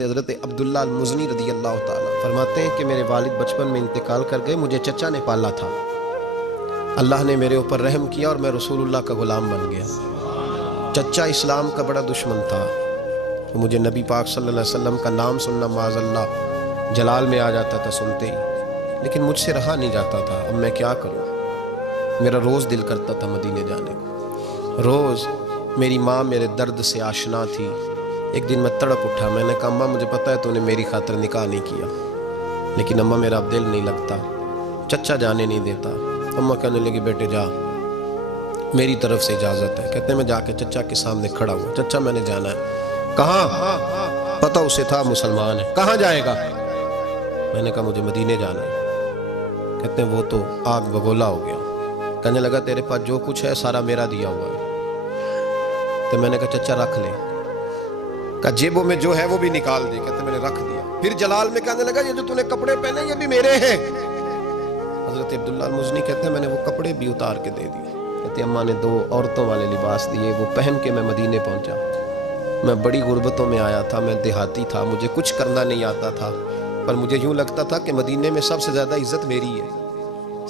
حضرت عبداللہ المزنی رضی اللہ تعالیٰ فرماتے ہیں کہ میرے والد بچپن میں انتقال کر گئے، مجھے چچا نے پالا تھا۔ اللہ نے میرے اوپر رحم کیا اور میں رسول اللہ کا غلام بن گیا۔ چچا اسلام کا بڑا دشمن تھا، تو مجھے نبی پاک صلی اللہ علیہ وسلم کا نام سننا معاذ اللہ جلال میں آ جاتا تھا سنتے ہی، لیکن مجھ سے رہا نہیں جاتا تھا۔ اب میں کیا کروں؟ میرا روز دل کرتا تھا مدینے جانے کو۔ روز میری ماں میرے درد سے آشنا تھی۔ ایک دن میں تڑپ اٹھا، میں نے کہا اماں مجھے پتا ہے تو نے میری خاطر نکاح نہیں کیا، لیکن اماں میرا اب دل نہیں لگتا، چچا جانے نہیں دیتا۔ اماں کہنے لگی بیٹے جا، میری طرف سے اجازت ہے۔ کہتے ہیں میں جا کے چچا کے سامنے کھڑا ہوا، چچا میں نے جانا ہے۔ کہاں؟ پتہ اسے تھا مسلمان ہے۔ کہاں جائے گا؟ میں نے کہا مجھے مدینے جانا ہے۔ کہتے ہیں وہ تو آگ بگولا ہو گیا، کہنے لگا تیرے پاس جو کچھ ہے سارا میرا دیا ہوا ہے۔ تو میں نے کہا چچا رکھ لے، کہ جیبوں میں جو ہے وہ بھی نکال دے۔ کہتے میں نے رکھ دیا۔ پھر جلال میں کہنے لگا یہ جو تو نے کپڑے پہنے یہ بھی میرے ہیں۔ حضرت عبداللہ المزنی کہتے ہیں میں نے وہ کپڑے بھی اتار کے دے دیے۔ کہتے ہیں اماں نے 2 عورتوں والے لباس دیے، وہ پہن کے میں مدینے پہنچا۔ میں بڑی غربتوں میں آیا تھا، میں دیہاتی تھا، مجھے کچھ کرنا نہیں آتا تھا، پر مجھے یوں لگتا تھا کہ مدینے میں سب سے زیادہ عزت میری ہے،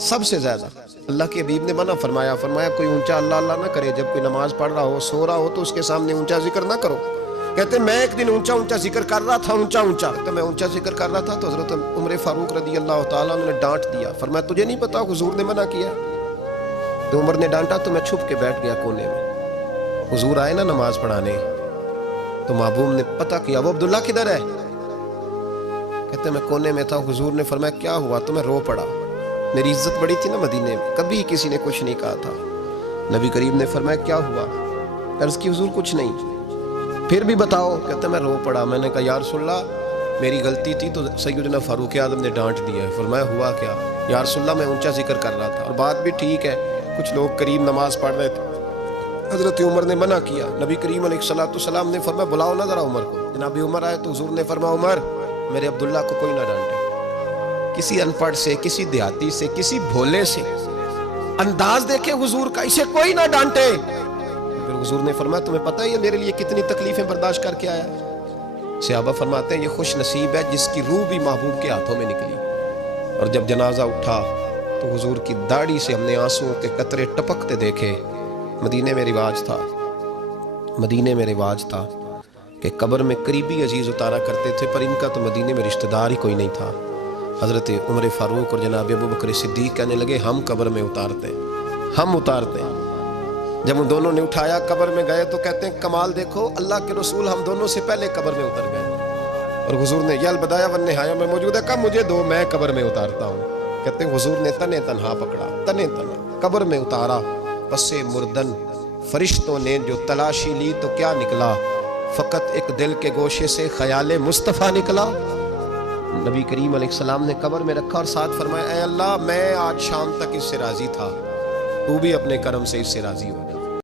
سب سے زیادہ۔ اللہ کے حبیب نے منع فرمایا کوئی اونچا اللہ اللہ نہ کرے، جب کوئی نماز پڑھ رہا ہو سو رہا ہو تو اس کے سامنے اونچا ذکر نہ کرو۔ کہتے ہیں میں ایک دن اونچا ذکر کر رہا تھا، اونچا کہتے میں اونچا ذکر کر رہا تھا تو حضرت عمر فاروق رضی اللہ تعالیٰ نے ڈانٹ دیا، فرمایا تجھے نہیں پتا حضور نے منع کیا؟ تو عمر نے ڈانٹا تو میں چھپ کے بیٹھ گیا کونے میں۔ حضور آئے نا نماز پڑھانے تو محبوب نے پتہ کیا وہ عبداللہ کدھر ہے؟ کہتے میں کونے میں تھا۔ حضور نے فرمایا کیا ہوا؟ تو میں رو پڑا، میری عزت بڑی تھی نا مدینے میں، کبھی کسی نے کچھ نہیں کہا تھا۔ نبی کریم نے فرمایا کیا ہوا؟ عرض کی حضور کچھ نہیں۔ پھر بھی بتاؤ؟ کہتا میں رو پڑا۔ میں نے کہا یا رسول اللہ میری غلطی تھی تو سیدنا فاروق اعظم نے ڈانٹ دیا ہے۔ فرمایا ہوا کیا؟ یا رسول اللہ میں اونچا ذکر کر رہا تھا، اور بات بھی ٹھیک ہے، کچھ لوگ قریب نماز پڑھ رہے تھے، حضرت عمر نے منع کیا۔ نبی کریم علیہ السلام نے فرمایا بلاؤ نہ ذرا عمر کو۔ جناب عمر آئے تو حضور نے فرمایا عمر میرے عبداللہ کو کوئی نہ ڈانٹے۔ کسی ان پڑھ سے، کسی دیہاتی سے، کسی بھولے سے انداز دیکھیں حضور کا، اسے کوئی نہ ڈانٹے۔ پھر حضور نے فرمایا تمہیں پتہ ہے یہ میرے لیے کتنی تکلیفیں برداشت کر کے آیا؟ صحابہ فرماتے ہیں یہ خوش نصیب ہے جس کی روح بھی محبوب کے ہاتھوں میں نکلی۔ اور جب جنازہ اٹھا تو حضور کی داڑھی سے ہم نے آنسوں کے قطرے ٹپکتے دیکھے۔ مدینے میں رواج تھا کہ قبر میں قریبی عزیز اتارا کرتے تھے، پر ان کا تو مدینے میں رشتہ دار ہی کوئی نہیں تھا۔ حضرت عمر فاروق اور جناب ابوبکر صدیق کہنے لگے ہم قبر میں اتارتے ہیں۔ جب ان دونوں نے اٹھایا قبر میں گئے تو کہتے ہیں کمال دیکھو اللہ کے رسول ہم دونوں سے پہلے قبر میں اتر گئے، اور حضور نے یہ البدایہ والنہایہ میں موجود ہے، کب مجھے دو میں قبر میں اتارتا ہوں۔ کہتے ہیں حضور نے تنے تنہا پکڑا، تنے تنہا قبر میں اتارا۔ پس مردن فرشتوں نے جو تلاشی لی تو کیا نکلا؟ فقط ایک دل کے گوشے سے خیال مصطفیٰ نکلا۔ نبی کریم علیہ السلام نے قبر میں رکھا اور ساتھ فرمایا اے اللہ میں آج شام تک اس سے راضی تھا، تو بھی اپنے کرم سے اس سے راضی ہو۔